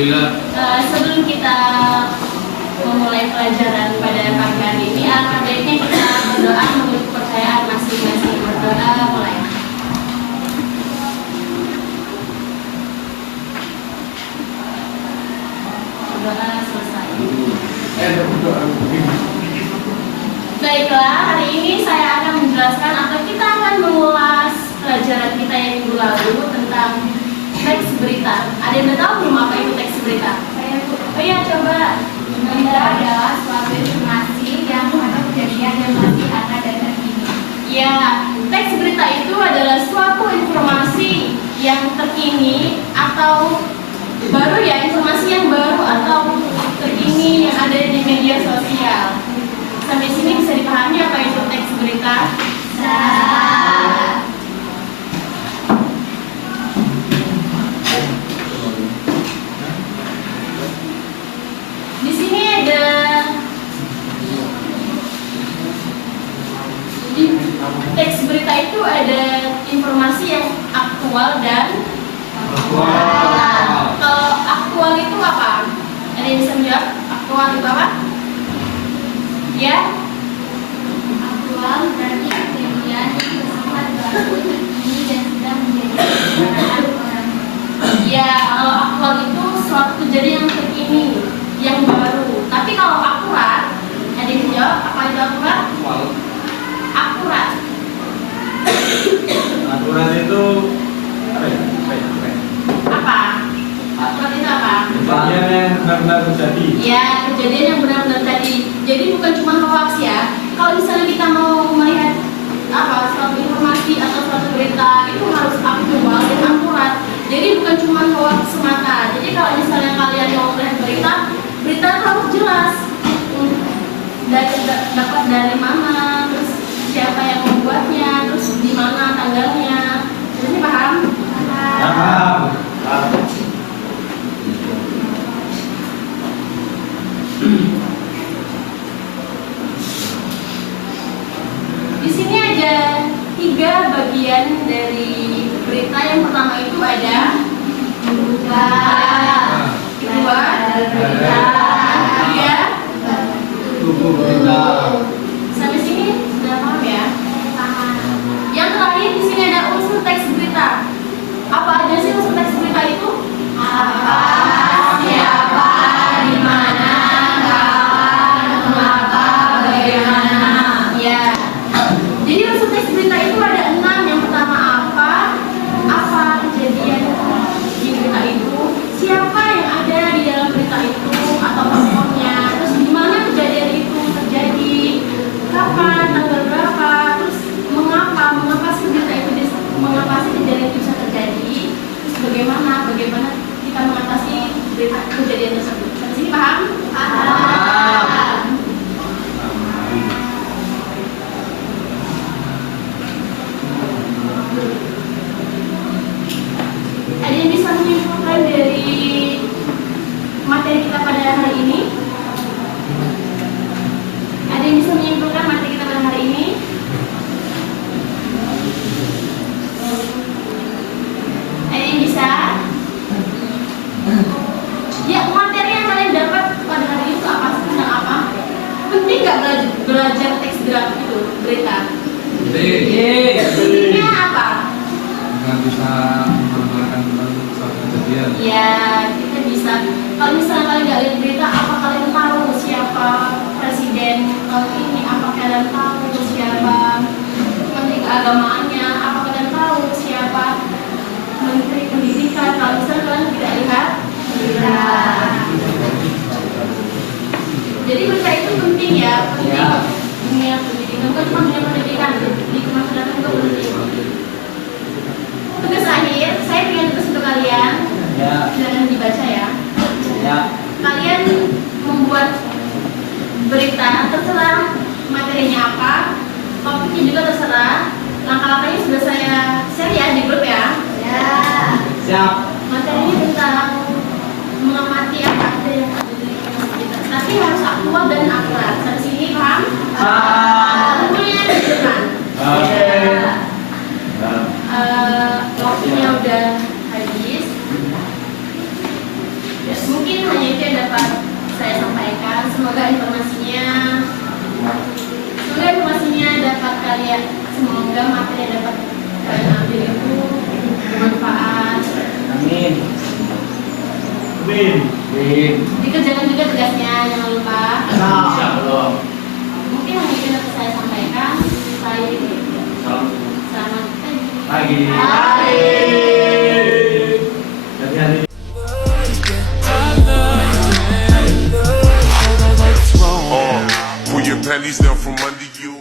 Alhamdulillah. Sebelum kita memulai pelajaran pada pagi hari ini, alangkah baiknya kita berdoa menurut kepercayaan masing-masing. Berdoa mulai. Berdoa selesai. Baiklah, hari ini saya akan menjelaskan atau kita akan mengulas pelajaran kita yang minggu lalu tentang teks berita. Ada yang tahu belum apa itu teks berita? Oh iya, coba. Berita adalah suatu informasi yang atau kejadian yang masih ada dan terkini. Ya, teks berita itu adalah suatu informasi yang terkini atau baru ya, informasi yang baru atau terkini yang ada di media sosial. Sampai sini bisa dipahami apa itu teks berita? Di sini ada di teks berita itu ada informasi yang aktual dan kalau aktual itu apa? Ada yang bisa menjawab? Aktual itu apa? Ya? Aktual berarti kejadian yang bersifat baru, terkini dan sedang menjadi pembicaraan orang. Ya, kalau aktual itu suatu kejadian yang terkini, yang baru. Tapi kalau akurat, ada yang menjawab apa itu akurat? Akurat. Aturan itu apa ya? Apa? Akurat itu apa? Kejadian yang benar-benar terjadi. Ya, kejadian yang benar-benar tadi. Jadi bukan cuma hoax ya. Kalau misalnya kita mau melihat apa suatu informasi atau suatu berita itu harus aktual dan akurat. Jadi bukan cuma hoax semata. Jadi kalau misalnya kalian mau melihat berita, berita harus jelas. Dapat dari mana, terus siapa yang membuatnya, terus di mana tanggalnya. Jadi paham? Paham. Di sini ada 3 bagian dari berita. Yang pertama itu ada Berita, kedua, berita, ketiga, Tubuh berita. sampai sini sudah paham ya? Yang terakhir di sini ada unsur teks berita. Apa aja sih unsur teks berita itu? apa, siapa, di mana, kapan, mengapa, bagaimana. Ya. Jadi unsur teks berita itu ada 6. Yang pertama apa kejadian di berita itu, siapa yang ada di dalam berita itu atau tokohnya, terus di mana kejadian itu terjadi, kapan, tanggal berapa, terus mengapa sih berita itu mengapa sih kejadian itu bisa terjadi, terus bagaimana kita mengatasi berita kejadian tersebut. Sampai sini paham? Paham. Ada yang bisa menyimpulkan dari materi kita pada hari ini? Ada yang bisa menyimpulkan materi kita pada hari ini? Ada yang bisa? Ya, materi yang kalian dapat pada hari ini itu apa sih, tentang apa? Penting nggak belajar teks berita? Pentingnya apa? Nggak bisa mengamalkan tentang suatu kejadian. Ya, kita bisa. Kalau misalnya kalian nggak lihat berita, apa kalian tahu siapa presiden tahun ini? Apa kalian tahu siapa menteri keagamaannya? Apa kalian tahu siapa menteri pendidikan? Kalau misalnya kalian tidak lihat berita. Jadi berita itu penting ya, penting. Dunia pendidikan, bukan cuma dunia pendidikan, di kemasyarakat juga penting. Tugas akhir, saya punya tugas untuk kalian. Ya. Silakan dibaca ya. Ya. Kalian membuat berita, terserah materinya apa, topiknya juga terserah. Langkah-langkahnya sudah saya share ya di grup ya. Ya. Siap. Materinya tentang mengamati apa ada yang ada di kita. Tapi harus aktual dan akurat. Sampai sini paham? Paham. Tentunya di depan. Oke. Waktunya udah habis. semoga informasinya dapat kalian, semoga materi yang dapat kalian ambil itu bermanfaat. Amin. Amin. Dikerjakan juga tugasnya, jangan lupa. Insya Allah. Mungkin yang ingin dapat saya sampaikan, selamat Pagi. Pull your panties down from under you.